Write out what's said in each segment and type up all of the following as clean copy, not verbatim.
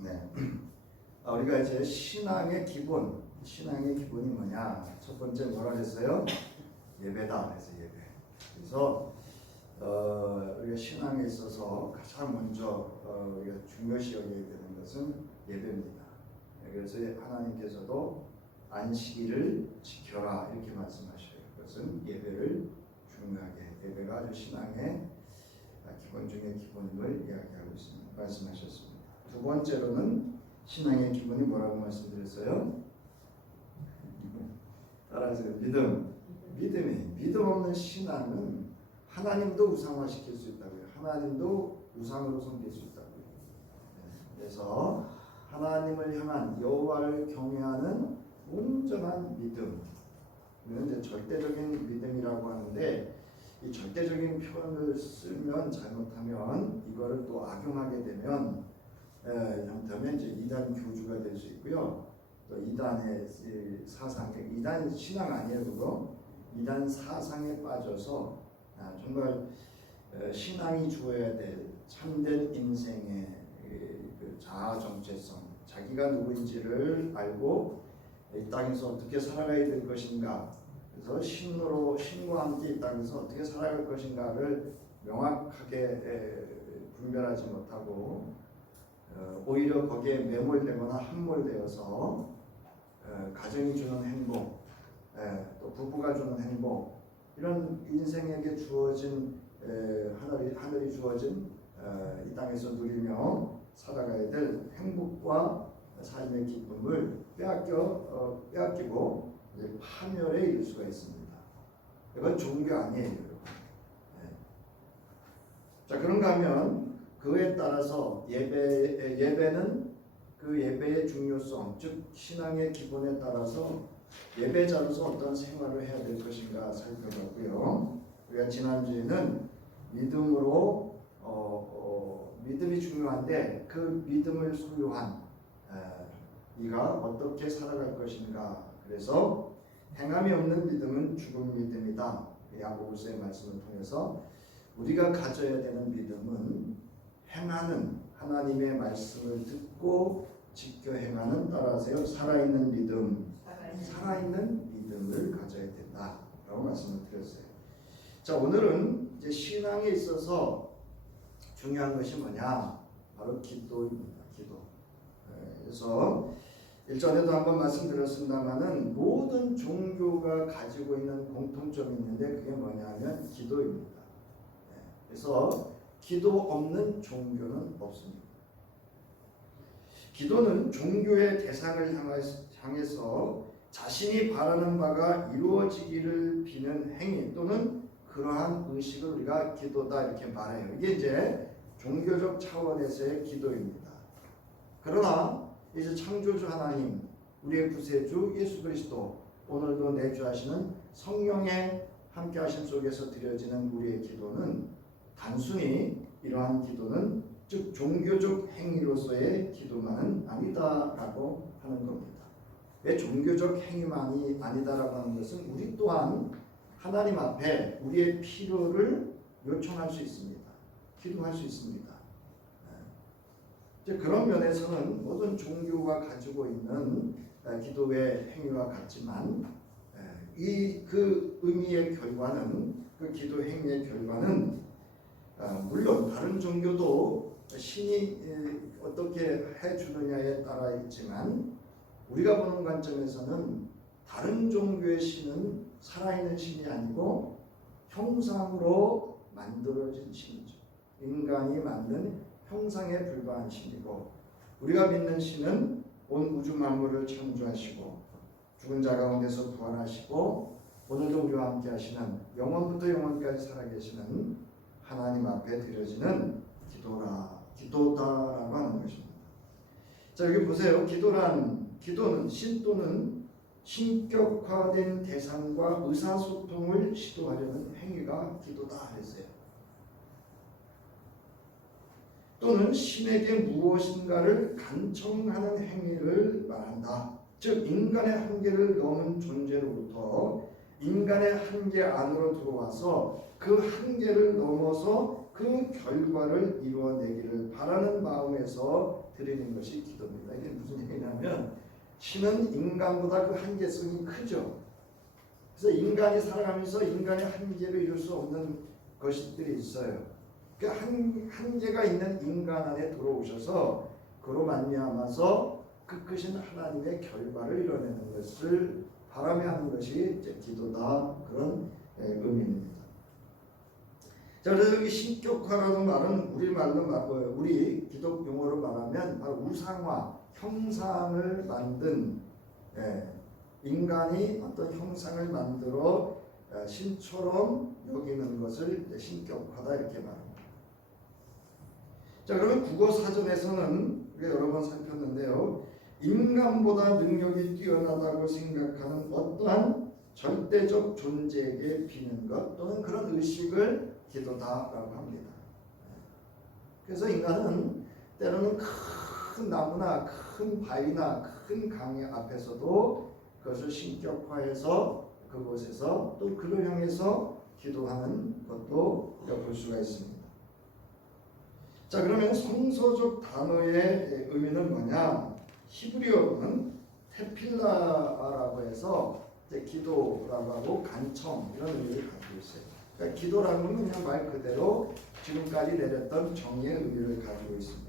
네. 우리가 이제 신앙의 기본이 뭐냐? 첫 번째 뭐라 그랬어요? 예배다. 그래서 예배. 그래서 우리가 신앙에 있어서 가장 먼저 우리가 중요시 여겨야 되는 것은 예배입니다. 그래서 하나님께서도 안식일을 지켜라 이렇게 말씀하셔요. 그것은 예배를 중요하게, 예배가 아주 신앙의 기본 중의 기본임을 이야기하고 있습니다. 말씀하셨습니다. 두 번째로는 신앙의 기본이 뭐라고 말씀드렸어요? 따라하세요. 믿음 없는 신앙은 하나님도 우상화시킬 수 있다고요. 하나님도 우상으로 섬길 수 있다고요. 그래서 하나님을 향한 여호와를 경외하는 온전한 믿음, 이건 이제 절대적인 믿음이라고 하는데, 이 절대적인 표현을 쓰면 잘못하면 이거를 또 악용하게 되면 이제 이단 교주가 될 수 있고요. 또 이단의 사상, 이단 신앙 아니에요 그거. 이단 사상에 빠져서 정말 신앙이 주어야 될 참된 인생의 그 자아 정체성, 자기가 누구인지를 알고 이 땅에서 어떻게 살아가야 될 것인가, 그래서 신과 함께 이 땅에서 어떻게 살아갈 것인가를 명확하게 분별하지 못하고 오히려 거기에 매몰되거나 함몰되어서 가정이 주는 행복, 또 부부가 주는 행복, 이런 인생에게 주어진 하늘이 주어진 이 땅에서 누리며 살아가야 될 행복과 삶의 기쁨을 빼앗기고 파멸에 이를 수가 있습니다. 이건 종교 아니에요, 여러분. 자, 그런가 하면 그에 따라서 예배는 그 예배의 중요성, 즉 신앙의 기본에 따라서 예배자로서 어떤 생활을 해야 될 것인가 살펴봤고요. 우리가 지난주에는 믿음으로 믿음이 중요한데 그 믿음을 소유한 이가 어떻게 살아갈 것인가. 그래서 행함이 없는 믿음은 죽은 믿음이다. 야고보서의 말씀을 통해서 우리가 가져야 되는 믿음은 행하는, 하나님의 말씀을 듣고 지켜 행하는, 따라하세요, 살아있는 믿음을 가져야 된다라고 말씀을 드렸어요. 자, 오늘은 이제 신앙에 있어서 중요한 것이 뭐냐? 바로 기도입니다. 기도. 그래서 일전에도 한번 말씀드렸습니다만은 모든 종교가 가지고 있는 공통점이 있는데 그게 뭐냐면 기도입니다. 그래서 기도 없는 종교는 없습니다. 기도는 종교의 대상을 향해서 자신이 바라는 바가 이루어지기를 비는 행위 또는 그러한 의식을 우리가 기도다 이렇게 말해요. 이게 이제 종교적 차원에서의 기도입니다. 그러나 이제 창조주 하나님, 우리의 구세주 예수 그리스도, 오늘도 내주하시는 성령의 함께하심 속에서 드려지는 우리의 기도는 단순히 이러한 기도는 즉 종교적 행위로서의 기도만은 아니다라고 하는 겁니다. 왜 종교적 행위만이 아니다라고 하는 것은 우리 또한 하나님 앞에 우리의 필요를 요청할 수 있습니다. 기도할 수 있습니다. 그런 면에서는 모든 종교가 가지고 있는 기도의 행위와 같지만 그 의미의 결과는, 그 기도 행위의 결과는 물론 다른 종교도 신이 어떻게 해주느냐에 따라 있지만 우리가 보는 관점에서는 다른 종교의 신은 살아있는 신이 아니고 형상으로 만들어진 신이죠. 인간이 만든 형상에 불과한 신이고, 우리가 믿는 신은 온 우주 만물을 창조하시고 죽은 자 가운데서 부활하시고 오늘도 우리와 함께 하시는, 영원부터 영원까지 살아계시는 하나님 앞에 드려지는 기도다라고 하는 것입니다. 자, 여기 보세요. 기도는 신 또는 신격화된 대상과 의사소통을 시도하려는 행위가 기도다 했어요. 또는 신에게 무엇인가를 간청하는 행위를 말한다. 즉 인간의 한계를 넘은 존재로부터 인간의 한계 안으로 들어와서 그 한계를 넘어서 그 결과를 이루어내기를 바라는 마음에서 드리는 것이 기도입니다. 이게 무슨 얘기냐면 신은 인간보다 그 한계성이 크죠. 그래서 인간이 살아가면서 인간의 한계를 이룰 수 없는 것들이 있어요. 그 한계가 있는 인간 안에 들어오셔서 그로 말미암아서 그 크신 하나님의 결과를 이뤄내는 것을 바라며 하는 것이 이제 기도다, 그런 의미입니다. 자, 그래서 여기 신격화라는 말은 우리 기독 용어로 말하면 바로 우상화, 형상을 만든, 인간이 어떤 형상을 만들어 신처럼 여기는 것을 신격화다 이렇게 말합니다. 자, 그러면 국어 사전에서는 우리가 여러 번 살폈는데요, 인간보다 능력이 뛰어나다고 생각하는 어떠한 절대적 존재에게 비는 것 또는 그런 의식을 기도다라고 합니다. 그래서 인간은 때로는 큰 나무나 큰 바위나 큰 강 앞에서도 그것을 신격화해서 그곳에서 또 그를 향해서 기도하는 것도 볼 수가 있습니다. 자, 그러면 성서적 단어의 의미는 뭐냐? 히브리어로는 테필라라고 해서 이제 기도라고 하고 간청 이런 의미를 가지고 있어요. 그러니까 기도라는 건 그냥 말 그대로 지금까지 내렸던 정의의 의미를 가지고 있습니다.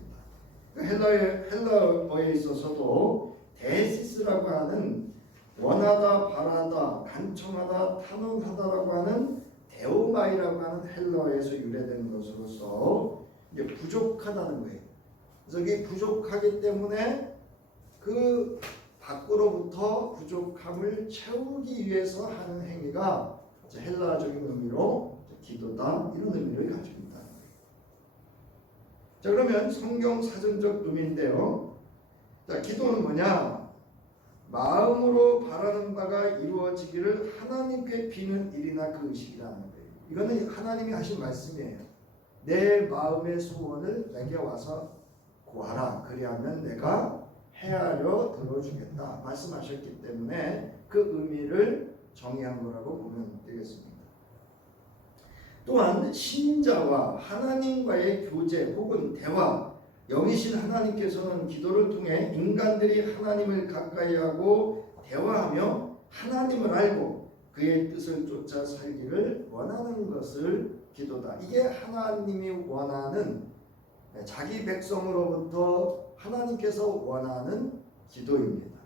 그러니까 헬라어에 있어서도 데시스라고 하는 원하다, 바라다, 간청하다, 탐험하다라고 하는 데오마이라고 하는 헬라어에서 유래되는 것으로서 이제 부족하다는 거예요. 그래서 이게 부족하기 때문에 그 밖으로부터 부족함을 채우기 위해서 하는 행위가 헬라적인 의미로 기도다, 이런 의미를 가지고 있다. 자, 그러면 성경 사전적 의미인데요. 자, 기도는 뭐냐? 마음으로 바라는 바가 이루어지기를 하나님께 비는 일이나 그 의식이라는 거예요. 이거는 하나님이 하신 말씀이에요. 내 마음의 소원을 내게 와서 구하라. 그리하면 내가 헤아려 들어주겠다 말씀하셨기 때문에 그 의미를 정의한 거라고 보면 되겠습니다. 또한 신자와 하나님과의 교제 혹은 대화, 영이신 하나님께서는 기도를 통해 인간들이 하나님을 가까이하고 대화하며 하나님을 알고 그의 뜻을 쫓아 살기를 원하는 것을 기도다. 이게 하나님이 원하는, 자기 백성으로부터 하나님께서 원하는 기도입니다.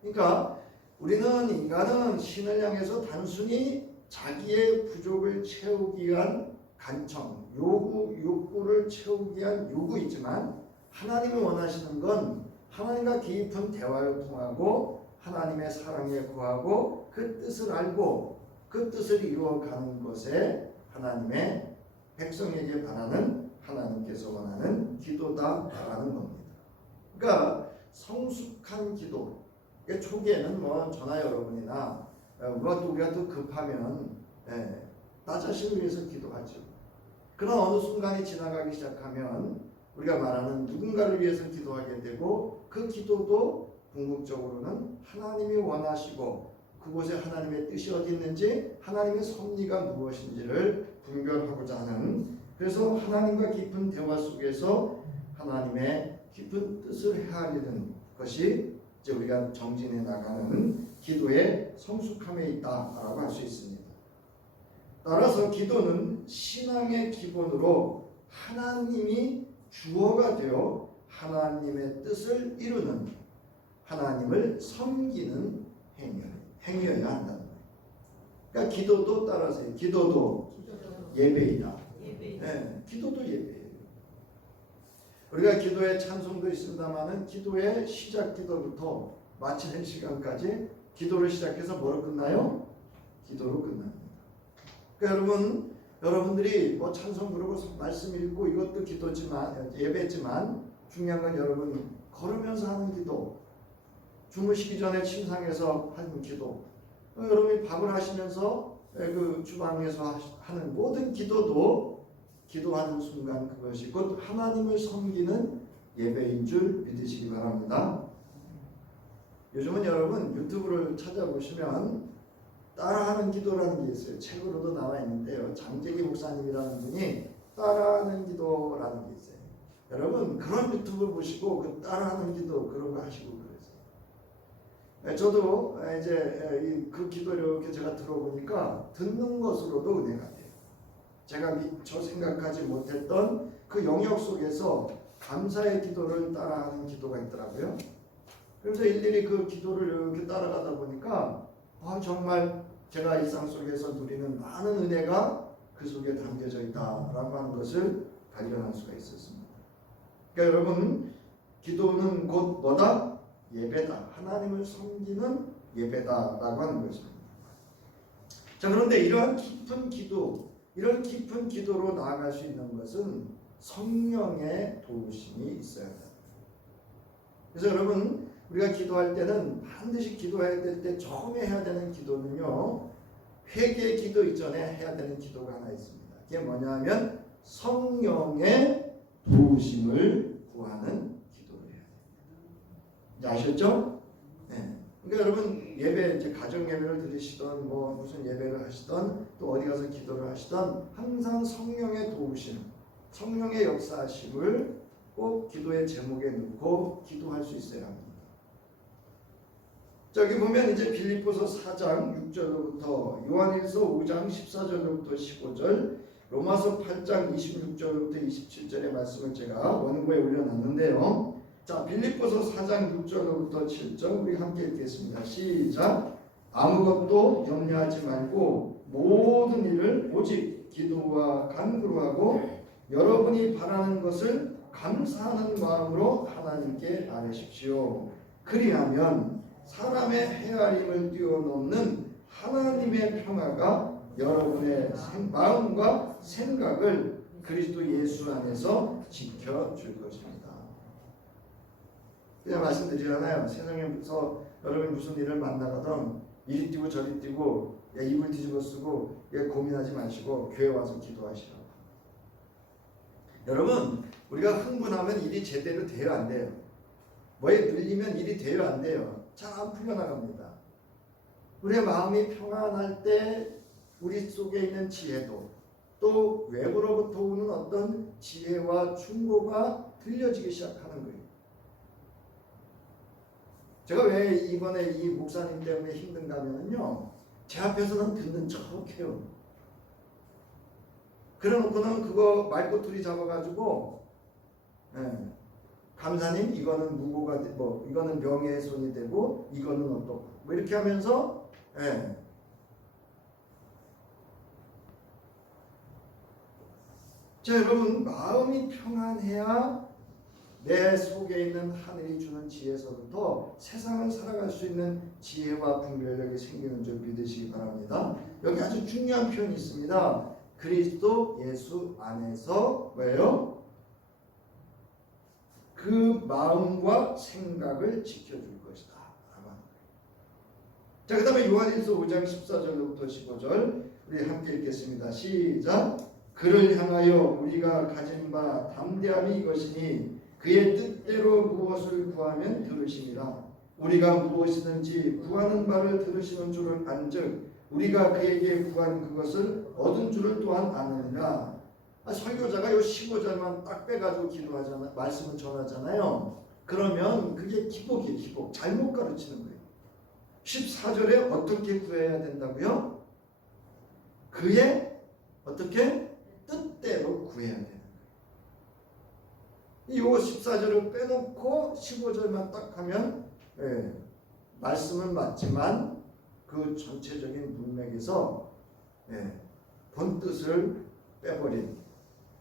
그러니까 우리는, 인간은 신을 향해서 단순히 자기의 부족을 채우기 위한 간청, 욕구를 채우기 위한 요구이지만 하나님이 원하시는 건 하나님과 깊은 대화를 통하고 하나님의 사랑에 구하고 그 뜻을 알고 그 뜻을 이루어가는 것에 하나님의 백성에게 바라는, 하나님께서 원하는 기도다라는 겁니다. 그러니까 성숙한 기도, 초기에는 뭐 저나 여러분이나 우리가 또 급하면 나 자신을 위해서 기도하죠. 그러나 어느 순간이 지나가기 시작하면 우리가 말하는 누군가를 위해서 기도하게 되고 그 기도도 궁극적으로는 하나님이 원하시고 그곳에 하나님의 뜻이 어디 있는지, 하나님의 섭리가 무엇인지를 분별하고자 하는, 그래서 하나님과 깊은 대화 속에서 하나님의 깊은 뜻을 헤아리는 것이 이제 우리가 정진해 나가는 기도의 성숙함에 있다라고 할 수 있습니다. 따라서 기도는 신앙의 기본으로 하나님이 주어가 되어 하나님의 뜻을 이루는, 하나님을 섬기는 행위여야 한다는 거예요. 그러니까 기도도 따라서요. 기도도 예배이다. 기도도 예배예요. 우리가 기도의 찬송도 있습니다만은 기도의 시작 기도부터 마치는 시간까지 기도를 시작해서 뭐로 끝나요? 기도로 끝납니다. 그러니까 여러분들이 뭐 찬송 부르고 말씀 읽고 이것도 기도지만, 예배지만 중요한 건 여러분 걸으면서 하는 기도, 주무시기 전에 침상에서 하는 기도, 여러분이 밥을 하시면서 그 주방에서 하는 모든 기도도 기도하는 순간 그것이 곧 하나님을 섬기는 예배인 줄 믿으시기 바랍니다. 요즘은 여러분 유튜브를 찾아보시면 따라하는 기도라는 게 있어요. 책으로도 나와 있는데요. 장재기 목사님이라는 분이 따라하는 기도라는 게 있어요. 여러분 그런 유튜브 보시고 그 따라하는 기도 그런 거 하시고 그러세요. 저도 이제 그 기도를 이렇게 제가 들어보니까 듣는 것으로도 은혜가 돼요. 제가 미처 생각하지 못했던 그 영역 속에서 감사의 기도를 따라하는 기도가 있더라고요. 그래서 일일이 그 기도를 이렇게 따라가다 보니까 정말 제가 일상 속에서 누리는 많은 은혜가 그 속에 담겨져 있다라고 하는 것을 발견할 수가 있었습니다. 그러니까 여러분 기도는 곧 뭐다? 예배다. 하나님을 섬기는 예배다라고 하는 것입니다. 자, 그런데 이러한 깊은 기도, 이런 깊은 기도로 나아갈 수 있는 것은 성령의 도우심이 있어야 합니다. 그래서 여러분 우리가 기도할 때는 반드시 기도해야 될 때 처음에 해야 되는 기도는요, 회개 기도 이전에 해야 되는 기도가 하나 있습니다. 그게 뭐냐 하면 성령의 도우심을 구하는 기도를 해야 됩니다. 아셨죠? 네. 그러니까 여러분 예배, 이제 가정 예배를 드리시던 무슨 예배를 하시던 또 어디 가서 기도를 하시던 항상 성령의 도우심, 성령의 역사하심을 꼭 기도의 제목에 넣고 기도할 수 있어야 합니다. 저기 보면 이제 빌립보서 4장 6절로부터 요한일서 5장 14절로부터 15절, 로마서 8장 26절로부터 27절의 말씀을 제가 원고에 올려놨는데요. 자, 빌립보서 4장 6절로부터 7절 우리 함께 읽겠습니다. 시작. 아무것도 염려하지 말고 모든 일을 오직 기도와 간구로 하고 여러분이 바라는 것을 감사하는 마음으로 하나님께 아뢰십시오. 그리하면 사람의 헤아림을 뛰어넘는 하나님의 평화가 여러분의 마음과 생각을 그리스도 예수 안에서 지켜줄 것입니다. 그냥 말씀드리잖아요. 세상에서 여러분이 무슨 일을 만나거든 이리 뛰고 저리 뛰고 입을 뒤집어 쓰고 고민하지 마시고 교회 와서 기도하시라고. 여러분 우리가 흥분하면 일이 제대로 돼요 안 돼요? 뭐에 눌리면 일이 돼요 안 돼요? 잘 안 풀려나갑니다. 우리의 마음이 평안할 때 우리 속에 있는 지혜도 또 외부로부터 오는 어떤 지혜와 충고가 들려지기 시작하는 거예요. 제가 왜 이번에 이 목사님 때문에 힘든가 하면요, 제 앞에서는 듣는 척해요. 그래놓고는 그거 말꼬투리 잡아가지고 감사님 이거는 무고가 이거는 명예훼손이 되고 이거는 어떻고 이렇게 하면서 자, 여러분 마음이 평안해야 내 속에 있는 하늘이 주는 지혜서부터 세상을 살아갈 수 있는 지혜와 분별력이 생기는 줄 믿으시기 바랍니다. 여기 아주 중요한 표현이 있습니다. 그리스도 예수 안에서 왜요? 그 마음과 생각을 지켜줄 것이다. 자, 그 다음에 요한일서 5장 14절부터 15절 우리 함께 읽겠습니다. 시작. 그를 향하여 우리가 가진 바 담대함이 이것이니 그의 뜻대로 무엇을 구하면 들으시니라. 우리가 무엇이든지 구하는 바를 들으시는 줄을 안즉 우리가 그에게 구한 그것을 얻은 줄을 또한 아느니라. 설교자가 요 15절만 딱 빼가지고 기도하잖아요. 말씀을 전하잖아요. 그러면 그게 기복이에요. 기복. 잘못 가르치는 거예요. 14절에 어떻게 구해야 된다고요? 그의 어떻게? 뜻대로 구해야 되는 거예요. 이 14절을 빼놓고 15절만 딱 하면 말씀은 맞지만 그 전체적인 문맥에서 본 뜻을 빼버린,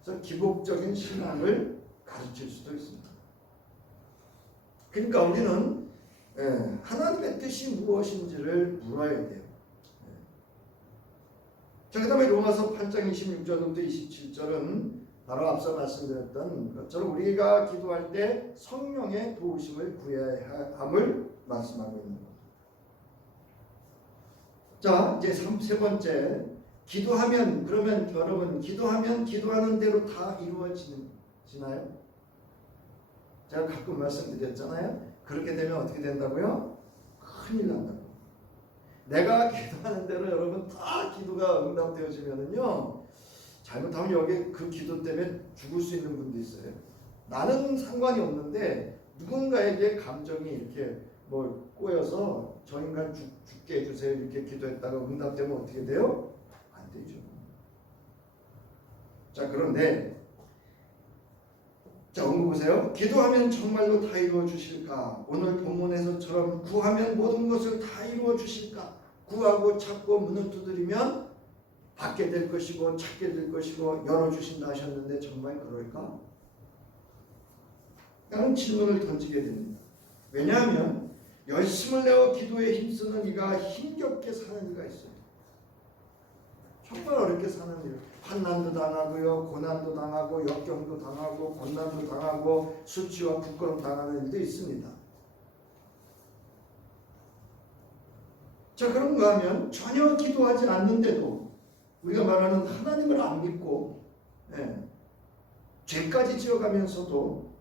그래서 기복적인 신앙을 가르칠 수도 있습니다. 그러니까 우리는 하나님의 뜻이 무엇인지를 물어야 돼요. 자, 그 다음에 로마서 8장 26절부터 27절은 바로 앞서 말씀드렸던 것처럼 우리가 기도할 때 성령의 도우심을 구해야 함을 말씀하고 있는 겁니다. 자, 이제 세 번째, 기도하면, 그러면 여러분 기도하면 기도하는 대로 다 이루어지나요? 제가 가끔 말씀드렸잖아요. 그렇게 되면 어떻게 된다고요? 큰일 난다고. 내가 기도하는 대로 여러분 다 기도가 응답되어지면은요, 잘못하면 여기 그 기도 때문에 죽을 수 있는 분도 있어요. 나는 상관이 없는데 누군가에게 감정이 이렇게 뭐 꼬여서 저 인간 죽게 해주세요 이렇게 기도했다가 응답되면 어떻게 돼요? 안 되죠. 자, 그런데 자, 오늘 보세요. 기도하면 정말로 다 이루어 주실까? 오늘 본문에서처럼 구하면 모든 것을 다 이루어 주실까? 구하고 찾고 문을 두드리면 받게 될 것이고 찾게 될 것이고 열어주신다 하셨는데 정말 그럴까? 라는 질문을 던지게 됩니다. 왜냐하면 열심을 내어 기도에 힘쓰는 이가 힘겹게 사는 이가 있어요. 정말 어렵게 사는 일. 환난도 당하고요, 고난도 당하고, 역경도 당하고, 고난도 당하고, 수치와 부끄럼 당하는 일도 있습니다. 자, 그런가 하면 전혀 기도하지 않는데도 우리가 말하는 하나님을 안 믿고 죄까지 지어가면서도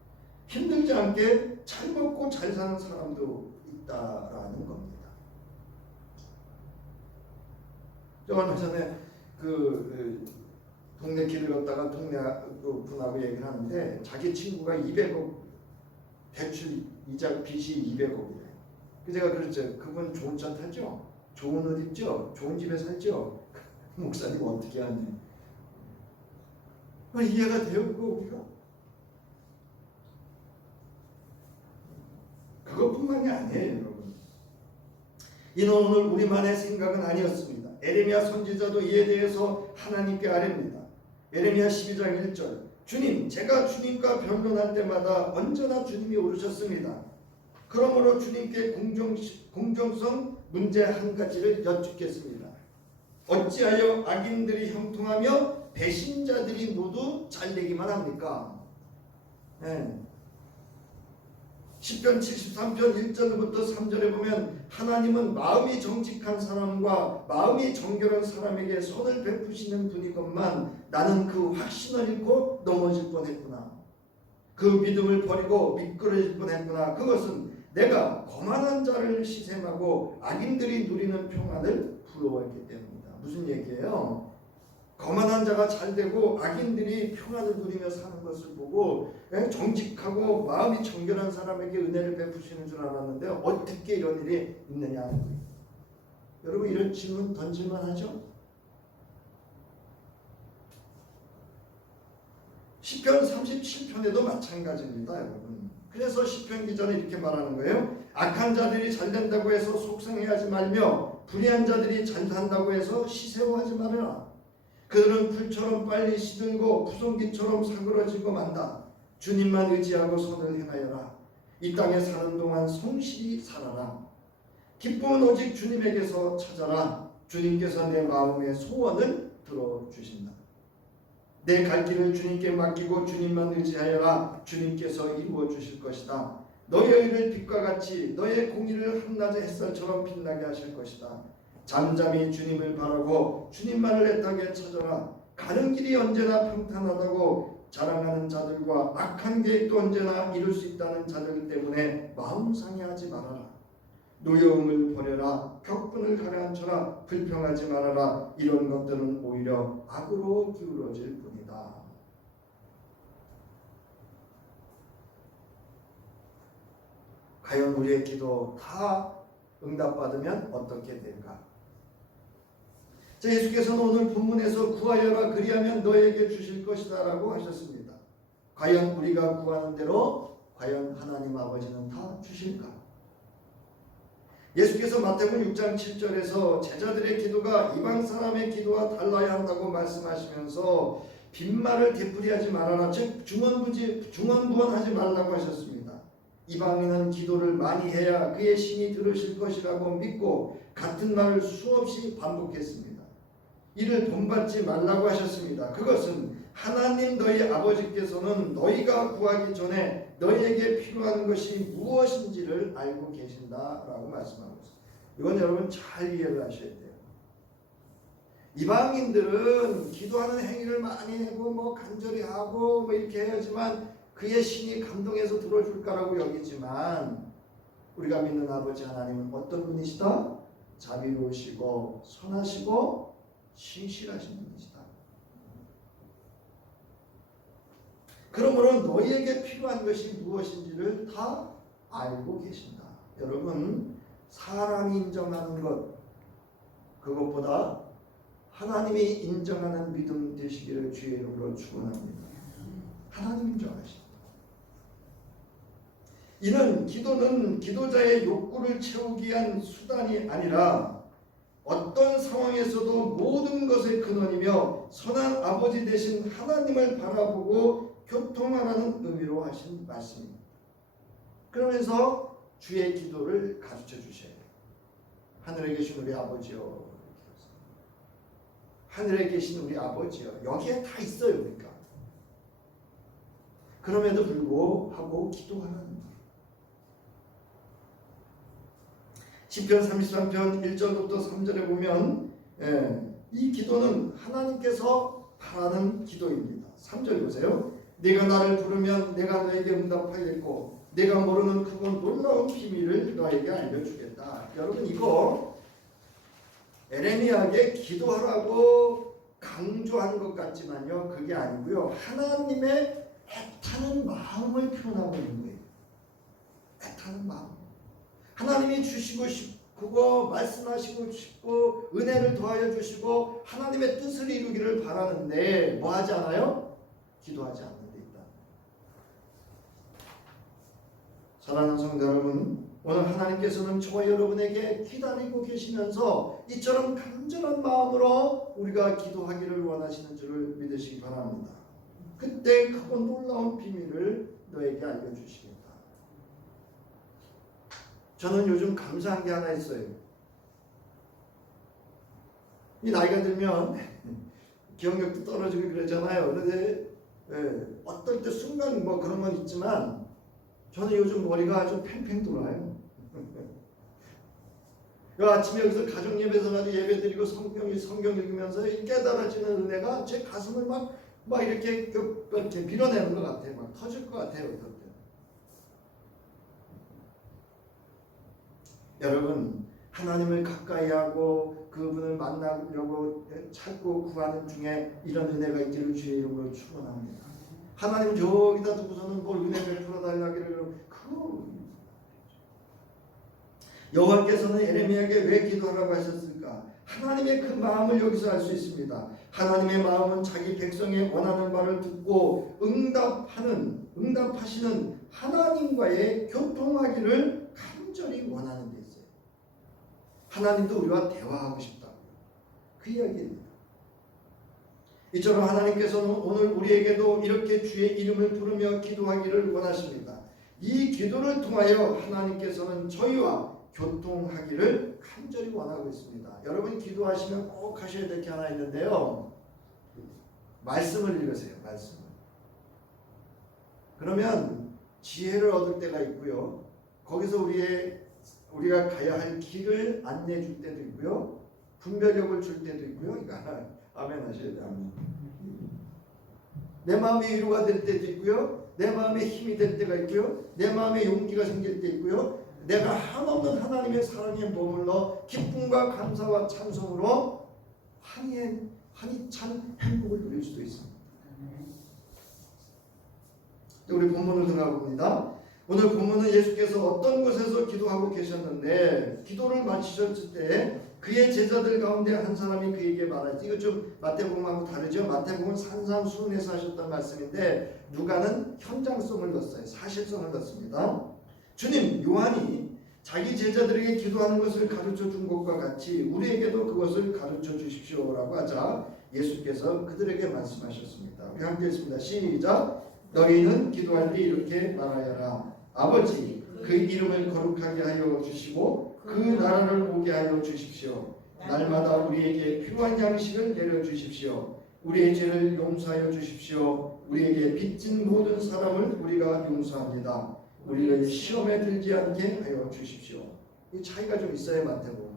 힘들지 않게 잘 먹고 잘 사는 사람도 있다라는 겁니다. 얼마 전에 동네 길을 걷다가 동네 분하고 얘기를 하는데 자기 친구가 200억 대출 이자 빚이 200억이래. 제가 그랬죠. 그분 좋은 차 타죠? 좋은 옷 입죠? 좋은 집에 살죠? 목사님 어떻게 하냐? 이해가 돼요 그거 우리가? 그것뿐만이 아니에요 여러분. 이는 오늘 우리만의 생각은 아니었습니다. 에레미야 선지자도 이에 대해서 하나님께 아뢰입니다. 에레미야 12장 1절 주님 제가 주님과 변론할 때마다 언제나 주님이 오르셨습니다. 그러므로 주님께 공정성 문제 한 가지를 여쭙겠습니다. 어찌하여 악인들이 형통하며 배신자들이 모두 잘되기만 합니까? 시편 73편 1절부터 3절에 보면 하나님은 마음이 정직한 사람과 마음이 정결한 사람에게 선을 베푸시는 분이건만 나는 그 확신을 잃고 넘어질 뻔했구나. 그 믿음을 버리고 미끄러질 뻔했구나. 그것은 내가 거만한 자를 시샘하고 악인들이 누리는 평안을 부러워했기 때문이다. 무슨 얘기예요? 거만한 자가 잘되고 악인들이 평안을 누리며 사는 것을 보고 정직하고 마음이 정결한 사람에게 은혜를 베푸시는 줄 알았는데 어떻게 이런 일이 있느냐 하는 거예요. 여러분 이런 질문 던질만 하죠? 시편 37편에도 마찬가지입니다 여러분. 그래서 시편 기자는 이렇게 말하는 거예요. 악한 자들이 잘된다고 해서 속상해하지 말며 불의한 자들이 잘산다고 해서 시새워하지 말아라. 그들은 풀처럼 빨리 시들고 구성기처럼 사그러지고 만다. 주님만 의지하고 선을 행하여라. 이 땅에 사는 동안 성실히 살아라. 기쁨은 오직 주님에게서 찾아라. 주님께서 내 마음의 소원을 들어주신다. 내 갈 길을 주님께 맡기고 주님만 의지하여라. 주님께서 이루어 주실 것이다. 너의 의를 빛과 같이 너의 공의를 한낮의 햇살처럼 빛나게 하실 것이다. 잠잠히 주님을 바라고 주님만을 애타게 찾아라. 가는 길이 언제나 평탄하다고 자랑하는 자들과 악한 계획도 언제나 이룰 수 있다는 자들 때문에 마음 상해하지 말아라. 노여움을 버려라. 격분을 가라앉혀라. 불평하지 말아라. 이런 것들은 오히려 악으로 기울어질 뿐이다. 과연 우리의 기도 다 응답받으면 어떻게 될까? 자, 예수께서는 오늘 본문에서 구하여라 그리하면 너에게 주실 것이다 라고 하셨습니다. 과연 우리가 구하는 대로 과연 하나님 아버지는 다 주실까? 예수께서 마태복음 6장 7절에서 제자들의 기도가 이방 사람의 기도와 달라야 한다고 말씀하시면서 빈말을 되풀이하지 말아라. 즉 중언부언하지 말라고 하셨습니다. 이방인은 기도를 많이 해야 그의 신이 들으실 것이라고 믿고 같은 말을 수없이 반복했습니다. 이를 본받지 말라고 하셨습니다. 그것은 하나님 너희 아버지께서는 너희가 구하기 전에 너희에게 필요한 것이 무엇인지를 알고 계신다라고 말씀하고 있습니다. 이건 여러분 잘 이해를 하셔야 돼요. 이방인들은 기도하는 행위를 많이 하고 간절히 하고 이렇게 해야지만 그의 신이 감동해서 들어줄까라고 여기지만 우리가 믿는 아버지 하나님은 어떤 분이시다? 자비로우시고 선하시고 신실하신 분이시다. 그러므로 너희에게 필요한 것이 무엇인지를 다 알고 계신다. 여러분, 사람이 인정하는 것, 그것보다 하나님이 인정하는 믿음 되시기를 주의 이름으로 축원합니다. 하나님 인정하십니다. 이는 기도는 기도자의 욕구를 채우기 위한 수단이 아니라 어떤 상황에서도 모든 것의 근원이며 선한 아버지 되신 하나님을 바라보고 교통하라는 의미로 하신 말씀입니다. 그러면서 주의 기도를 가르쳐 주셔야 돼요. 하늘에 계신 우리 아버지요, 하늘에 계신 우리 아버지요. 여기에 다 있어요, 그러니까. 그럼에도 불구하고 기도하는 거예요. 시편 33편 1절부터 3절에 보면 이 기도는 하나님께서 바라는 기도입니다. 3절 보세요. 네가 나를 부르면 내가 너에게 응답하겠고 내가 모르는 크고 놀라운 비밀을 너에게 알려주겠다. 여러분, 이거 에레미야에게 기도하라고 강조한 것 같지만요, 그게 아니고요, 하나님의 애타는 마음을 표현하고 있는 거예요. 애타는 마음. 하나님이 주시고 싶고 말씀하시고 싶고 은혜를 더하여 주시고 하나님의 뜻을 이루기를 바라는데 뭐 하지 않아요? 기도하지 않는 데 있다. 사랑하는 성도 여러분, 오늘 하나님께서는 저와 여러분에게 기다리고 계시면서 이처럼 간절한 마음으로 우리가 기도하기를 원하시는 줄을 믿으시기 바랍니다. 그때 크고 놀라운 비밀을 너에게 알려주시겠다. 저는 요즘 감사한 게 하나 있어요. 이 나이가 들면 기억력도 떨어지고 그러잖아요. 그런데 어떨 때 순간 뭐 그런 건 있지만 저는 요즘 머리가 아주 팽팽 돌아요. 아침에 여기서 가족 예배에서 가지고 예배 드리고 성경 읽으면서 깨달아지는 은혜가 제 가슴을 막 이렇게 밀어내는 것 같아요. 막 터질 것 같아요. 어떨 때. 여러분, 하나님을 가까이 하고 그분을 만나려고 찾고 구하는 중에 이런 은혜가 있기를 주의 이름으로 축원합니다. 하나님 저기다 두고서는 뭘 은혜 베풀어 달라기를 여호와께서는 에레미야에게 왜 기도하라고 하셨을까? 하나님의 그 마음을 여기서 알 수 있습니다. 하나님의 마음은 자기 백성의 원하는 바를 듣고 응답하시는 하나님과의 교통하기를 간절히 원하는 데 있어요. 하나님도 우리와 대화하고 싶다고요. 그 이야기입니다. 이처럼 하나님께서는 오늘 우리에게도 이렇게 주의 이름을 부르며 기도하기를 원하십니다. 이 기도를 통하여 하나님께서는 저희와 교통하기를 간절히 원하고 있습니다. 여러분, 기도하시면 꼭 하셔야 될 게 하나 있는데요, 말씀을 읽으세요. 말씀을. 그러면 지혜를 얻을 때가 있고요, 거기서 우리가 가야 할 길을 안내해 줄 때도 있고요, 분별력을 줄 때도 있고요. 아멘 하셔야 돼요. 아멘. 내 마음이 위로가 될 때도 있고요, 내 마음에 힘이 될 때가 있고요, 내 마음에 용기가 생길 때 있고요, 내가 한없는 하나님의 사랑에 머물러 기쁨과 감사와 찬송으로 한이 찬 행복을 누릴 수도 있습니다. 우리 본문을 들어가 봅니다. 오늘 본문은 예수께서 어떤 곳에서 기도하고 계셨는데 기도를 마치셨을 때 그의 제자들 가운데 한 사람이 그에게 말하지, 이거 좀 마태복음하고 다르죠. 마태복음은 산상수훈에서 하셨던 말씀인데 누가는 현장성을 넣었어요. 사실성을 넣습니다. 주님, 요한이 자기 제자들에게 기도하는 것을 가르쳐 준 것과 같이 우리에게도 그것을 가르쳐 주십시오라고 하자 예수께서 그들에게 말씀하셨습니다. 우리 함께 읽습니다. 시작. 너희는 기도할 때 이렇게 말하여라. 아버지, 그 이름을 거룩하게 하여 주시고 그 나라를 오게 하여 주십시오. 날마다 우리에게 필요한 양식을 내려 주십시오. 우리의 죄를 용서하여 주십시오. 우리에게 빚진 모든 사람을 우리가 용서합니다. 우리를 시험에 들지 않게 하여 주십시오. 이 차이가 좀 있어요, 마태복음.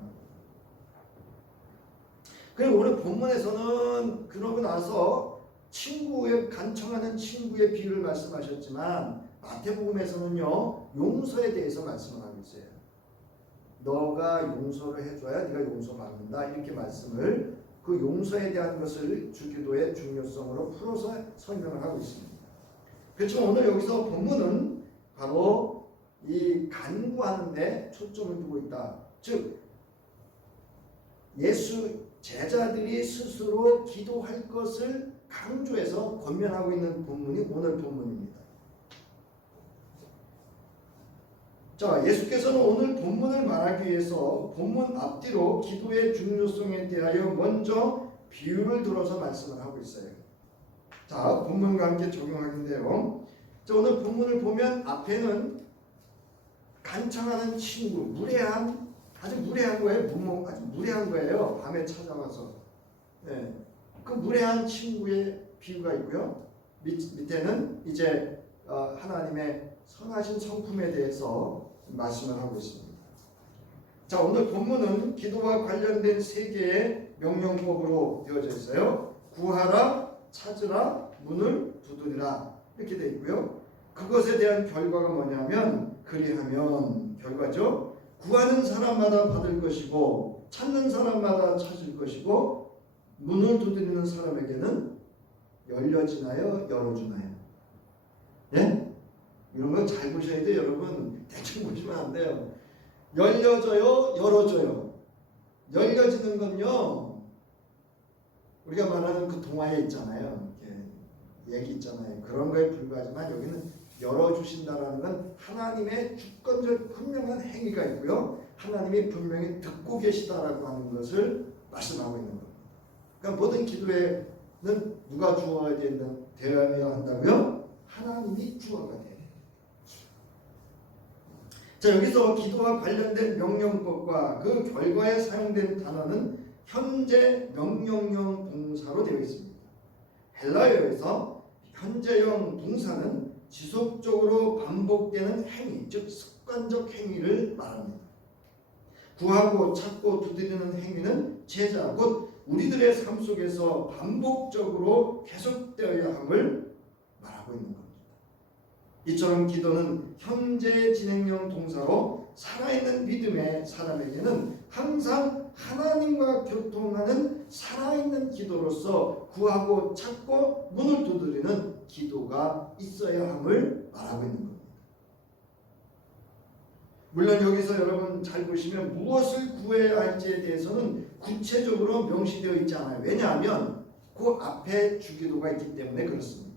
그리고 오늘 본문에서는 그러고 나서 친구의 간청하는 친구의 비유를 말씀하셨지만 마태복음에서는요, 용서에 대해서 말씀을 하고 있어요. 너가 용서를 해줘야 네가 용서받는다, 이렇게 말씀을, 그 용서에 대한 것을 주기도의 중요성으로 풀어서 설명을 하고 있습니다. 그렇지만 오늘 여기서 본문은 바로 이 간구하는 데 초점을 두고 있다. 즉 예수 제자들이 스스로 기도할 것을 강조해서 권면하고 있는 본문이 오늘 본문입니다. 자, 예수께서는 오늘 본문을 말하기 위해서 본문 앞뒤로 기도의 중요성에 대하여 먼저 비유를 들어서 말씀을 하고 있어요. 자, 본문과 함께 적용하는데요. 자, 오늘 본문을 보면 앞에는 간청하는 친구, 무례한, 아주 무례한 거예요. 아주 무례한 거예요. 밤에 찾아와서. 네. 그 무례한 친구의 비유가 있고요. 밑에는 이제 하나님의 선하신 성품에 대해서 말씀을 하고 있습니다. 자, 오늘 본문은 기도와 관련된 세 개의 명령법으로 되어져 있어요. 구하라, 찾으라, 문을 두드리라 이렇게 되어 있고요. 그것에 대한 결과가 뭐냐면 그리하면 결과죠. 구하는 사람마다 받을 것이고 찾는 사람마다 찾을 것이고 문을 두드리는 사람에게는 열려지나요? 열어주나요? 예? 이런 거 잘 보셔야 돼요. 여러분 대충 보시면 안 돼요. 열려져요? 열어줘요? 열려지는 건요. 우리가 말하는 그 동화에 있잖아요. 얘기 있잖아요. 그런 거에 불과하지만 여기는 열어주신다라는 건 하나님의 주권적 분명한 행위가 있고요. 하나님이 분명히 듣고 계시다라고 하는 것을 말씀하고 있는 겁니다. 그러니까 모든 기도에는 누가 주어야 되어야 한다고요? 하나님이 주어가 돼요. 자, 여기서 기도와 관련된 명령법과 그 결과에 사용된 단어는 현재 명령형 동사로 되어 있습니다. 헬라어에서 현재형 동사는 지속적으로 반복되는 행위, 즉 습관적 행위를 말합니다. 구하고 찾고 두드리는 행위는 제자, 곧 우리들의 삶 속에서 반복적으로 계속되어야 함을 말하고 있는 겁니다. 이처럼 기도는 현재 진행형 동사로 살아있는 믿음의 사람에게는 항상 하나님과 교통하는 살아있는 기도로서 구하고 찾고 문을 두드리는 기도가 있어야 함을 말하고 있는 겁니다. 물론 여기서 여러분 잘 보시면 무엇을 구해야 할지에 대해서는 구체적으로 명시되어 있지 않아요. 왜냐하면 그 앞에 주기도가 있기 때문에 그렇습니다.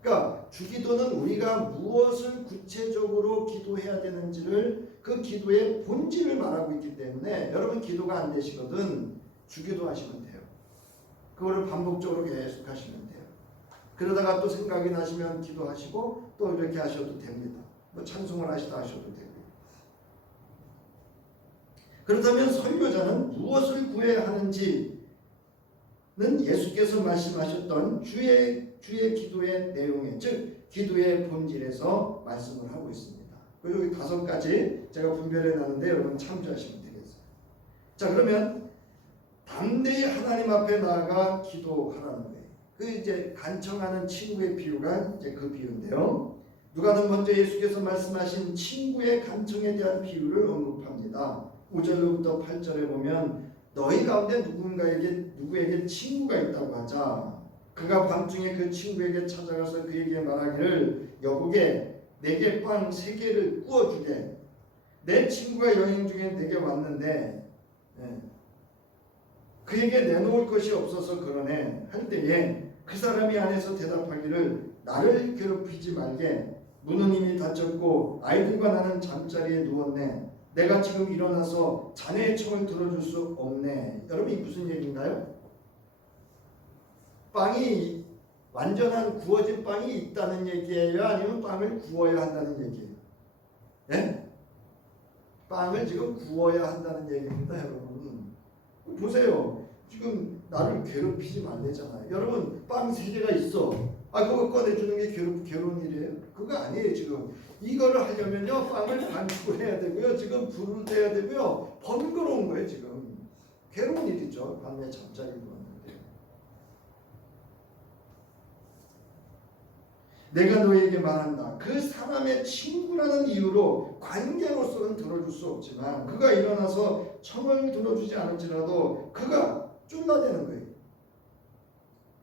그러니까 주기도는 우리가 무엇을 구체적으로 기도해야 되는지를 그 기도의 본질을 말하고 있기 때문에 여러분 기도가 안 되시거든 주기도 하시면 돼요. 그거를 반복적으로 계속 하시면 돼요. 그러다가 또 생각이 나시면 기도하시고 또 이렇게 하셔도 됩니다. 뭐 찬송을 하시다 하셔도 되고요. 그렇다면 설교자는 무엇을 구해야 하는지는 예수께서 말씀하셨던 주의 기도의 내용에, 즉 기도의 본질에서 말씀을 하고 있습니다. 그리고 여기 5가지 제가 분별해 놨는데 여러분 참조하시면 되겠어요. 자, 그러면 담대히 하나님 앞에 나아가 기도하라는 거예요. 그 이제 간청하는 친구의 비유가 이제 그 비유인데요. 누가는 먼저 예수께서 말씀하신 친구의 간청에 대한 비유를 언급합니다. 5절로부터 8절에 보면 너희 가운데 누구에게 친구가 있다고 하자. 그가 밤중에 그 친구에게 찾아가서 그에게 말하기를 여보게 내게 빵 3개를 구워주게. 내 친구가 여행 중에 내게 왔는데 그에게 내놓을 것이 없어서 그러네 할 때에 그 사람이 안에서 대답하기를 나를 괴롭히지 말게. 문은 이미 닫혔고 아이들과 나는 잠자리에 누웠네. 내가 지금 일어나서 자네의 청을 들어줄 수 없네. 여러분 이 무슨 얘기인가요? 빵이 완전한 구워진 빵이 있다는 얘기예요? 아니면 빵을 구워야 한다는 얘기예요? 예? 빵을 지금 구워야 한다는 얘기입니다. 여러분 보세요. 지금 나를 괴롭히지 말래잖아요. 여러분 빵 3개가 있어. 그거 꺼내주는 게 괴로운 일이에요? 그거 아니에요. 지금 이거를 하려면요 빵을 반죽을 해야 되고요. 지금 불을 떼야 되고요. 번거로운 거예요. 지금 괴로운 일이죠. 밤에 잠자리를 누웠는데. 내가 너에게 말한다. 그 사람의 친구라는 이유로 관계로서는 들어줄 수 없지만 그가 일어나서 청을 들어주지 않을지라도 그가 쫄라대는 거예요.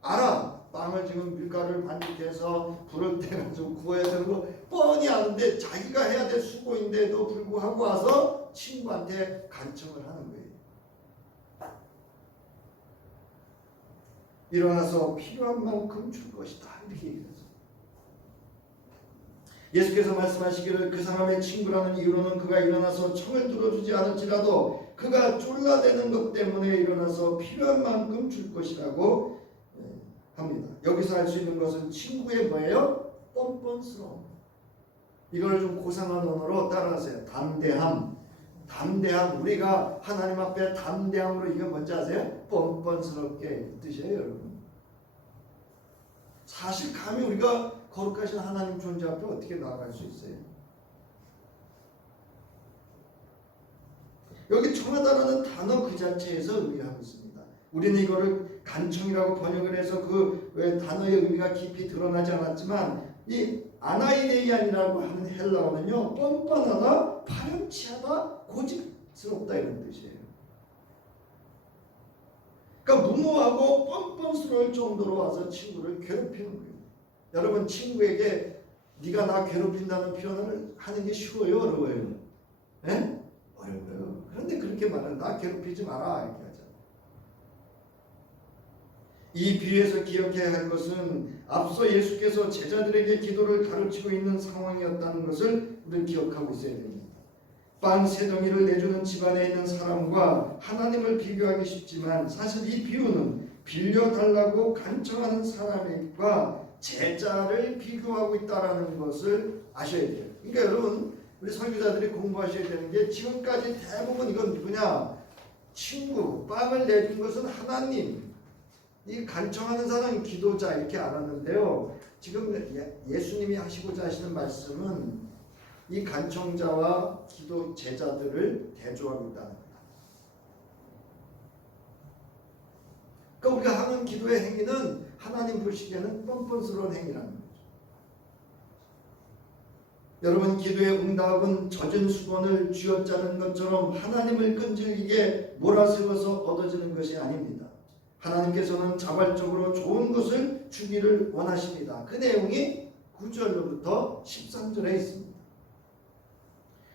알아. 빵을 지금 밀가루를 반죽해서 불을 떼가지고 구워야 되는 거 뻔히 아는데 자기가 해야 될 수고인데도 불구하고 와서 친구한테 간청을 하는 거예요. 일어나서 필요한 만큼 줄 것이다 이렇게 얘기했어요. 예수께서 말씀하시기를 그 사람의 친구라는 이유로는 그가 일어나서 청을 들어주지 않을지라도 그가 쫄라대는 것 때문에 일어나서 필요한 만큼 줄 것이라고 합니다. 여기서 알 수 있는 것은 친구의 뭐예요? 뻔뻔스러움. 이걸 좀 고상한 언어로 따라하세요. 담대함. 담대함. 우리가 하나님 앞에 담대함으로 이게 뭔지 아세요? 뻔뻔스럽게 뜻이에요, 여러분. 사실 감히 우리가 거룩하신 하나님 존재 앞에 어떻게 나아갈 수 있어요? 여기 청하다라는 단어 그 자체에서 의미하고 있습니다. 우리는 이거를 간청이라고 번역을 해서 그 단어의 의미가 깊이 드러나지 않았지만 이 아나이데이안이라고 하는 헬라어는요, 뻔뻔하다, 파렴치하다, 고집스럽다 이런 뜻이에요. 그러니까 무모하고 뻔뻔스러울 정도로 와서 친구를 괴롭히는 거예요. 여러분, 친구에게 네가 나 괴롭힌다는 표현을 하는 게 쉬워요, 어려워요? 네? 어려워요. 그런데 그렇게 말하는, 나 괴롭히지 마라 이렇게 하잖아요. 이 비유에서 기억해야 할 것은 앞서 예수께서 제자들에게 기도를 가르치고 있는 상황이었다는 것을 우리는 기억하고 있어야 됩니다. 빵 세 덩이를 내주는 집안에 있는 사람과 하나님을 비교하기 쉽지만 사실 이 비유는 빌려달라고 간청하는 사람과 제자를 비교하고 있다는 것을 아셔야 돼요. 그러니까 여러분, 우리 설교자들이 공부하셔야 되는 게 지금까지 대부분 이건 누구냐? 친구, 빵을 내준 것은 하나님, 이 간청하는 사람은 기도자 이렇게 알았는데요. 지금 예수님이 하시고자 하시는 말씀은 이 간청자와 기도 제자들을 대조하고 있다는 거다. 그러니까 우리가 하는 기도의 행위는 하나님 보시기에는 뻔뻔스러운 행위라는 거죠. 여러분, 기도의 응답은 젖은 수건을 쥐어짜는 것처럼 하나님을 끈질기게 몰아세워서 얻어지는 것이 아닙니다. 하나님께서는 자발적으로 좋은 것을 주기를 원하십니다. 그 내용이 9절로부터 13절에 있습니다.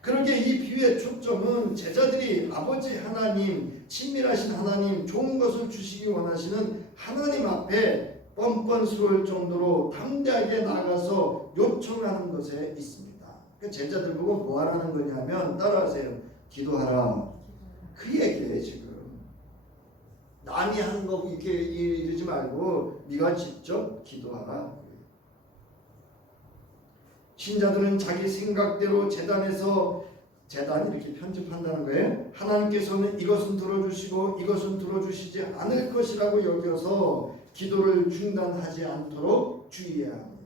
그러기에 이 비유의 초점은 제자들이 아버지 하나님, 친밀하신 하나님, 좋은 것을 주시기 원하시는 하나님 앞에 뻔뻔스러울 정도로 담대하게 나가서 요청하는 것에 있습니다. 그 제자들 보고 뭐 하라는 거냐면, 따라하세요. 기도하라. 그 얘기예요. 지금 남이 하는 거 이렇게 이러지 말고 네가 직접 기도하라. 신자들은 자기 생각대로 재단에서, 재단이 이렇게 편집한다는 거예요. 하나님께서는 이것은 들어주시고 이것은 들어주시지 않을 것이라고 여겨서 기도를 중단하지 않도록 주의해야 합니다.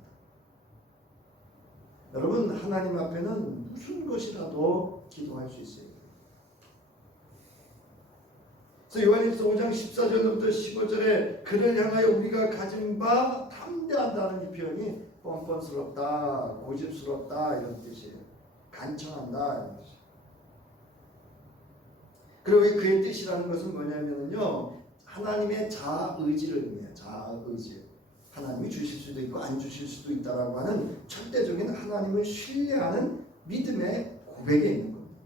여러분, 하나님 앞에는 무슨 것이라도 기도할 수 있어요. 그래서 요한일서 5장 14절부터 15절에 그를 향하여 우리가 가진 바 담대한다는 이 표현이 뻔뻔스럽다, 고집스럽다 이런 뜻이에요. 간청한다 이런 뜻이에요. 그리고 그의 뜻이라는 것은 뭐냐면요, 하나님의 자아의지를 의미해요. 자아의지. 하나님이 주실 수도 있고 안 주실 수도 있다라고 하는 절대적인 하나님을 신뢰하는 믿음의 고백에 있는 겁니다.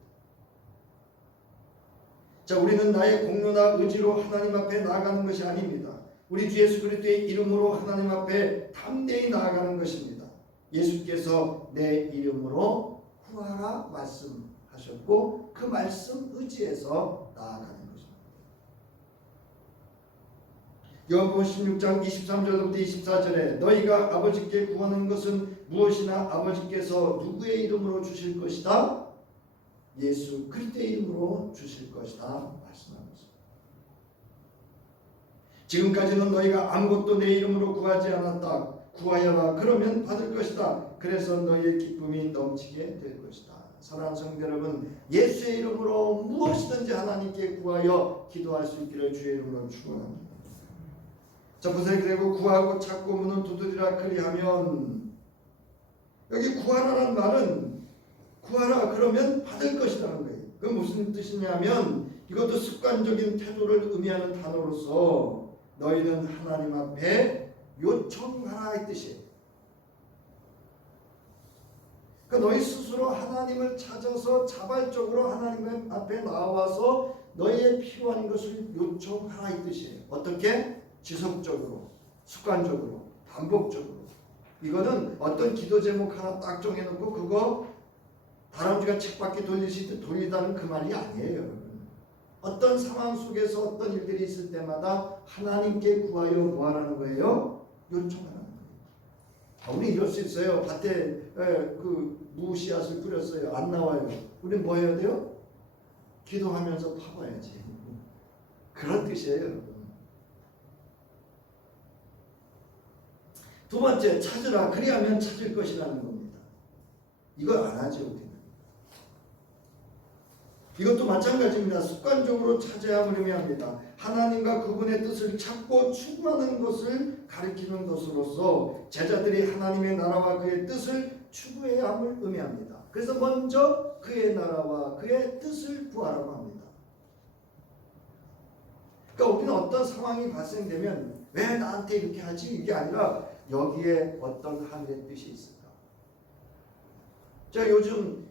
자, 우리는 나의 공로나 의지로 하나님 앞에 나아가는 것이 아닙니다. 우리 주 예수 그리스도의 이름으로 하나님 앞에 담대히 나아가는 것입니다. 예수께서 내 이름으로 구하라 말씀하셨고 그 말씀 의지에서 나아가는 것입니다. 요한복음 16장 23절부터 24절에 너희가 아버지께 구하는 것은 무엇이나 아버지께서 누구의 이름으로 주실 것이다? 예수 그리스도의 이름으로 주실 것이다 말씀하고 있습니다. 지금까지는 너희가 아무것도 내 이름으로 구하지 않았다. 구하여라. 그러면 받을 것이다. 그래서 너희의 기쁨이 넘치게 될 것이다. 사랑하는 성도 여러분, 예수의 이름으로 무엇이든지 하나님께 구하여 기도할 수 있기를 주의 이름으로 축원합니다. 자, 보세요. 그리고 구하고 찾고 문은 두드리라 그리하면, 여기 구하라는 말은 구하라 그러면 받을 것이라는 거예요. 그건 무슨 뜻이냐면 이것도 습관적인 태도를 의미하는 단어로서 너희는 하나님 앞에 요청하라 이 뜻이에요. 그러니까 너희 스스로 하나님을 찾아서 자발적으로 하나님 앞에 나와서 너희의 필요한 것을 요청하라 이 뜻이에요. 어떻게? 지속적으로, 습관적으로, 반복적으로. 이거는 어떤 기도 제목 하나 딱 정해놓고 그거 다람쥐가 쳇바퀴 돌리시듯 돌리다는 그 말이 아니에요, 여러분. 어떤 상황 속에서 어떤 일들이 있을 때마다 하나님께 구하여 뭐하라는 거예요? 요청하라는 거예요. 우리 이럴 수 있어요. 밭에 그 무씨앗을 뿌렸어요. 안 나와요. 우리 뭐 해야 돼요? 기도하면서 파봐야지. 그런 뜻이에요, 여러분. 두 번째, 찾으라. 그리하면 찾을 것이라는 겁니다. 이걸 안 하죠, 우리는. 이것도 마찬가지입니다. 습관적으로 찾아야 의미합니다. 하나님과 그분의 뜻을 찾고 추구하는 것을 가리키는 것으로서 제자들이 하나님의 나라와 그의 뜻을 추구해야 함을 의미합니다. 그래서 먼저 그의 나라와 그의 뜻을 구하라고 합니다. 그러니까 우리는 어떤 상황이 발생되면 왜 나한테 이렇게 하지? 이게 아니라 여기에 어떤 하늘의 뜻이 있을까? 제가 요즘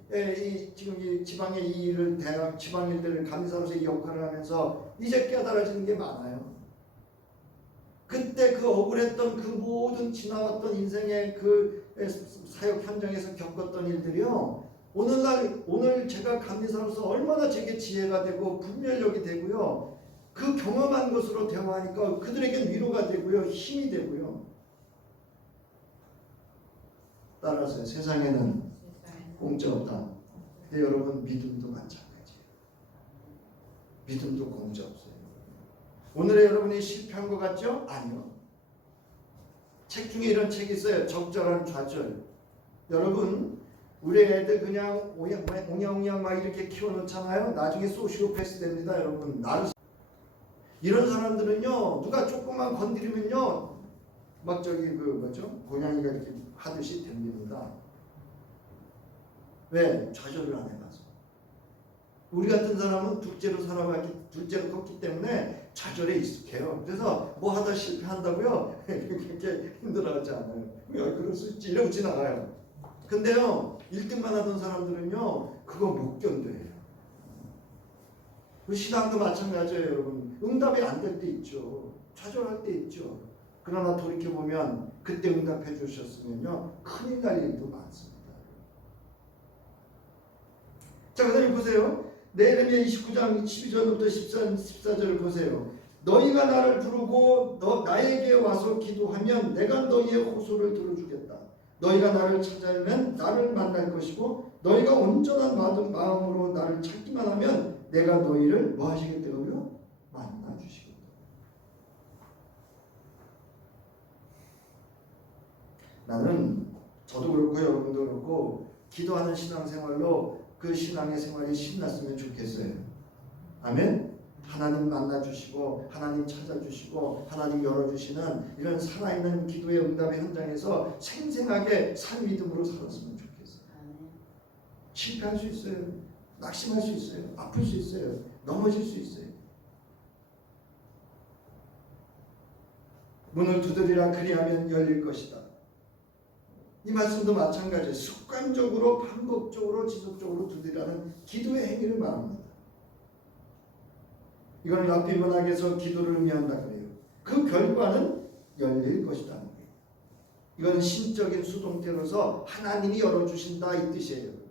지금 이 지방의 이 일을 지방 일들을 감리사로서 이 역할을 하면서 이제 깨달아지는 게 많아요. 그때 그 억울했던 그 모든 지나왔던 인생의 그 사역 현장에서 겪었던 일들이요. 오늘 제가 감리사로서 얼마나 제게 지혜가 되고 분별력이 되고요. 그 경험한 것으로 대화하니까 그들에게 위로가 되고요. 힘이 되고요. 따라서 세상에는 공짜 없다. 근데 여러분 믿음도 마찬가지예요. 믿음도 공짜 없어요. 오늘의 여러분이 실패한 것 같죠? 아니요. 책 중에 이런 책이 있어요. 적절한 좌절. 여러분 우리 애들 그냥 옹냥옹냥 막 이렇게 키워놓잖아요. 나중에 소시오패스 됩니다. 여러분 이런 사람들은요 누가 조금만 건드리면요 막 저기 그 뭐죠? 고양이가 이렇게 하듯이 됩니다. 왜? 좌절을 안 해봐서. 우리 같은 사람은 둘째로 컸기 때문에 좌절에 익숙해요. 그래서 뭐 하다 실패한다고요? 그렇게 힘들어하지 않아요. 그럴 수 있지 이러고 지나가요. 근데요 1등만 하던 사람들은요 그거 못 견뎌요. 그 신앙도 마찬가지예요, 여러분. 응답이 안 될 때 있죠. 좌절할 때 있죠. 그러나 돌이켜보면 그때 응답해 주셨으면요 큰일 날 일도 많습니다. 자, 그 다음에 보세요. 예레미야 29장 12절부터 14절을 보세요. 너희가 나를 부르고 나에게 와서 기도하면 내가 너희의 호소를 들어주겠다. 너희가 나를 찾아오면 나를 만날 것이고 너희가 온전한 마음으로 나를 찾기만 하면 내가 너희를 뭐 하시겠다고요? 만나 주시겠다. 나는 저도 그렇고 여러분도 그렇고 기도하는 신앙생활로 그 신앙의 생활이 신났으면 좋겠어요. 아멘? 하나님 만나주시고 하나님 찾아주시고 하나님 열어주시는 이런 살아있는 기도의 응답의 현장에서 생생하게 산 믿음으로 살았으면 좋겠어요. 실패할 수 있어요. 낙심할 수 있어요. 아플 수 있어요. 넘어질 수 있어요. 문을 두드리라 그리하면 열릴 것이다. 이 말씀도 마찬가지예요. 습관적으로 반복적으로 지속적으로 두드리라는 기도의 행위를 말합니다. 이건 랍비 문학에서 기도를 의미한다 그래요. 그 결과는 열릴 것이라는 거예요. 이건 신적인 수동태로서 하나님이 열어주신다 이 뜻이에요.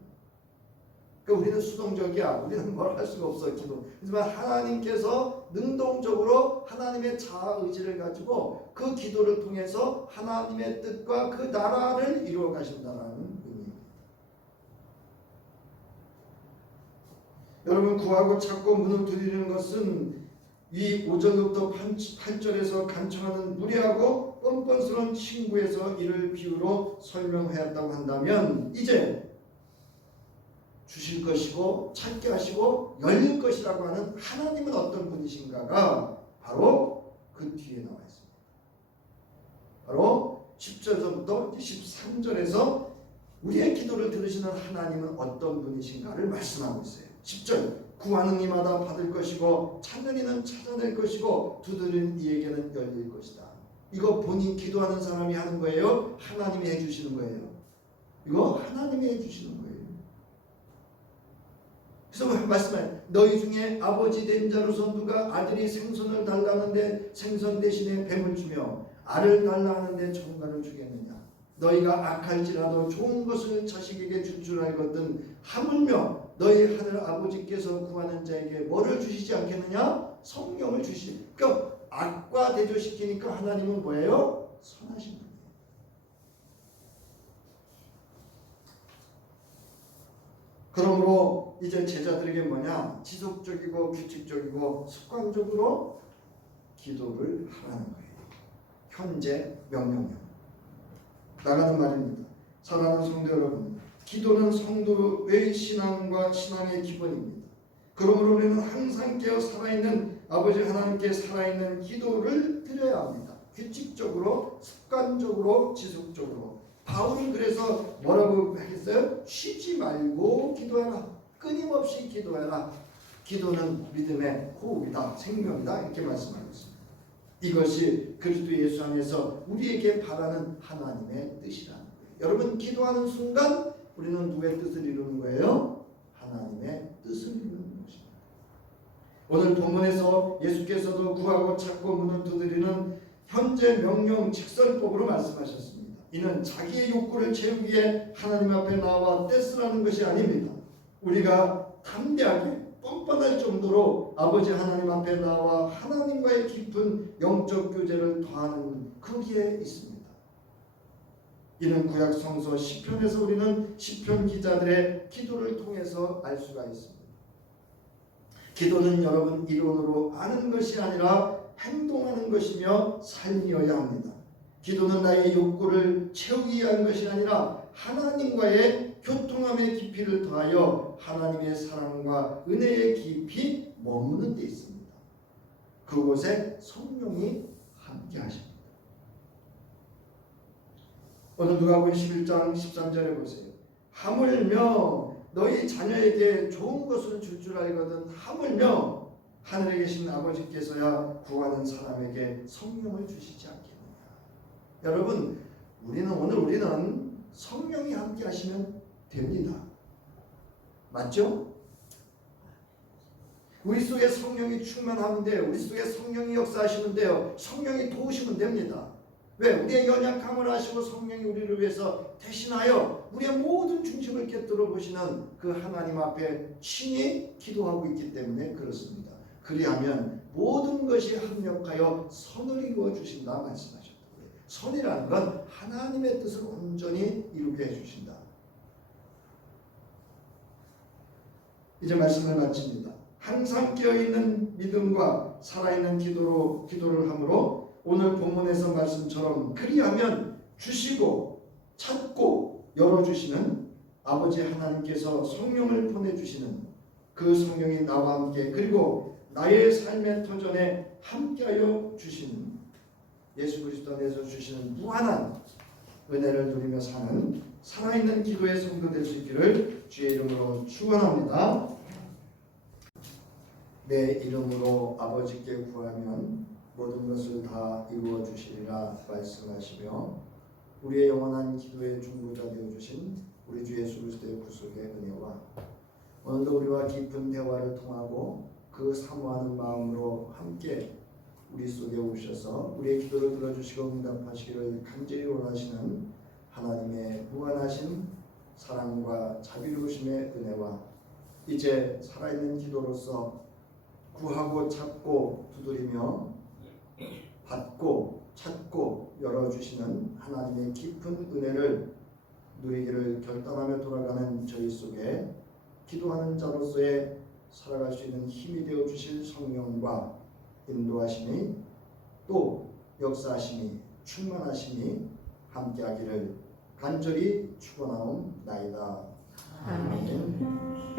그러니까 우리는 수동적이야. 우리는 뭘 할 수가 없어 기도. 하지만 하나님께서 능동적으로 하나님의 자아 의지를 가지고 그 기도를 통해서 하나님의 뜻과 그 나라를 이루어 가신다는 의미입니다. 여러분 구하고 찾고 문을 두드리는 것은 이 5절부터 8절에서 간청하는 무례하고 뻔뻔스러운 친구에서 이를 비유로 설명하였다고 한다면 이제 주실 것이고 찾게 하시고 열릴 것이라고 하는 하나님은 어떤 분이신가가 바로 그 뒤에 나와 있습니다. 바로 10절부터 13절에서 우리의 기도를 들으시는 하나님은 어떤 분이신가를 말씀하고 있어요. 10절 구하는 이마다 받을 것이고 찾는 이는 찾아낼 것이고 두드리는 이에게는 열릴 것이다. 이거 본인 기도하는 사람이 하는 거예요? 하나님이 해주시는 거예요? 이거 하나님이 해주시는 거예요. 그래서 말씀해, 너희 중에 아버지 된 자로서 누가 아들이 생선을 달라는데 생선 대신에 뱀을 주며 알을 달라하는데 정갈을 주겠느냐? 너희가 악할지라도 좋은 것을 자식에게 줄 줄 알거든 하물며 너희 하늘 아버지께서 구하는 자에게 뭐를 주시지 않겠느냐? 성령을 주시지. 그러니까 악과 대조시키니까 하나님은 뭐예요? 선하신 분이에요. 그러므로 이제 제자들에게 뭐냐? 지속적이고 규칙적이고 습관적으로 기도를 하라는 거예요. 현재 명령이요. 나가는 말입니다. 사랑하는 성도 여러분, 기도는 성도의 신앙과 신앙의 기본입니다. 그러므로 우리는 항상 깨어 살아있는 아버지 하나님께 살아있는 기도를 드려야 합니다. 규칙적으로, 습관적으로, 지속적으로. 바울은 그래서 뭐라고 했어요? 쉬지 말고 기도해라. 끊임없이 기도해라. 기도는 믿음의 호흡이다, 생명이다, 이렇게 말씀하고 있습니다. 이것이 그리스도 예수 안에서 우리에게 바라는 하나님의 뜻이라는 거예요. 여러분, 기도하는 순간 우리는 누구의 뜻을 이루는 거예요? 하나님의 뜻을 이루는 것입니다. 오늘 본문에서 예수께서도 구하고 찾고 문을 두드리는 현재 명령 직설법으로 말씀하셨습니다. 이는 자기의 욕구를 채우기 위해 하나님 앞에 나와 떼쓰라는 것이 아닙니다. 우리가 담대하게 뻔뻔할 정도로 아버지 하나님 앞에 나와 하나님과의 깊은 영적 교제를 더하는 거기에 있습니다. 이는 구약 성서 시편에서 우리는 시편 기자들의 기도를 통해서 알 수가 있습니다. 기도는 여러분 이론으로 아는 것이 아니라 행동하는 것이며 삶이어야 합니다. 기도는 나의 욕구를 채우기 위한 것이 아니라 하나님과의 교통함의 깊이를 더하여 하나님의 사랑과 은혜의 깊이 머무는 데 있습니다. 그곳에 성령이 함께 하십니다. 오늘 누가복음 11장 13절에 보세요. 하물며 너희 자녀에게 좋은 것을 줄 줄 알거든 하물며 하늘에 계신 아버지께서야 구하는 사람에게 성령을 주시지 않겠느냐. 여러분, 우리는 성령이 함께 하시면 됩니다. 맞죠? 우리 속에 성령이 충만하면 돼요. 우리 속에 성령이 역사하시면 돼요. 성령이 도우시면 됩니다. 왜? 우리의 연약함을 아시고 성령이 우리를 위해서 대신하여 우리의 모든 중심을 꿰뚫어 보시는 그 하나님 앞에 친히 기도하고 있기 때문에 그렇습니다. 그리하면 모든 것이 합력하여 선을 이루어 주신다 말씀하셨다. 선이라는 건 하나님의 뜻을 온전히 이루게 해주신다. 이제 말씀을 마칩니다. 항상 깨어있는 믿음과 살아있는 기도를 함으로 오늘 본문에서 말씀처럼 그리하면 주시고 찾고 열어주시는 아버지 하나님께서 성령을 보내주시는 그 성령이 나와 함께 그리고 나의 삶의 터전에 함께하여 주시는 예수 그리스도 안에서 주시는 무한한 은혜를 누리며 사는 살아있는 기도의 성도 될 수 있기를 주의 이름으로 축원합니다. 내 이름으로 아버지께 구하면 모든 것을 다 이루어 주시리라 말씀하시며 우리의 영원한 기도의 중보자 되어 주신 우리 주 예수 그리스도의 구속의 은혜와 오늘도 우리와 깊은 대화를 통하고 그 사모하는 마음으로 함께 우리 속에 오셔서 우리의 기도를 들어주시고 응답하시기를 간절히 원하시는 하나님의 무한하신 사랑과 자비로우심의 은혜와 이제 살아있는 기도로서 구하고 찾고 두드리며 받고 찾고 열어주시는 하나님의 깊은 은혜를 누리기를 결단하며 돌아가는 저희 속에 기도하는 자로서의 살아갈 수 있는 힘이 되어 주실 성령과 인도하심이 또 역사하심이 충만하심이 함께하기를 간절히 축원하옵나이다. 아멘.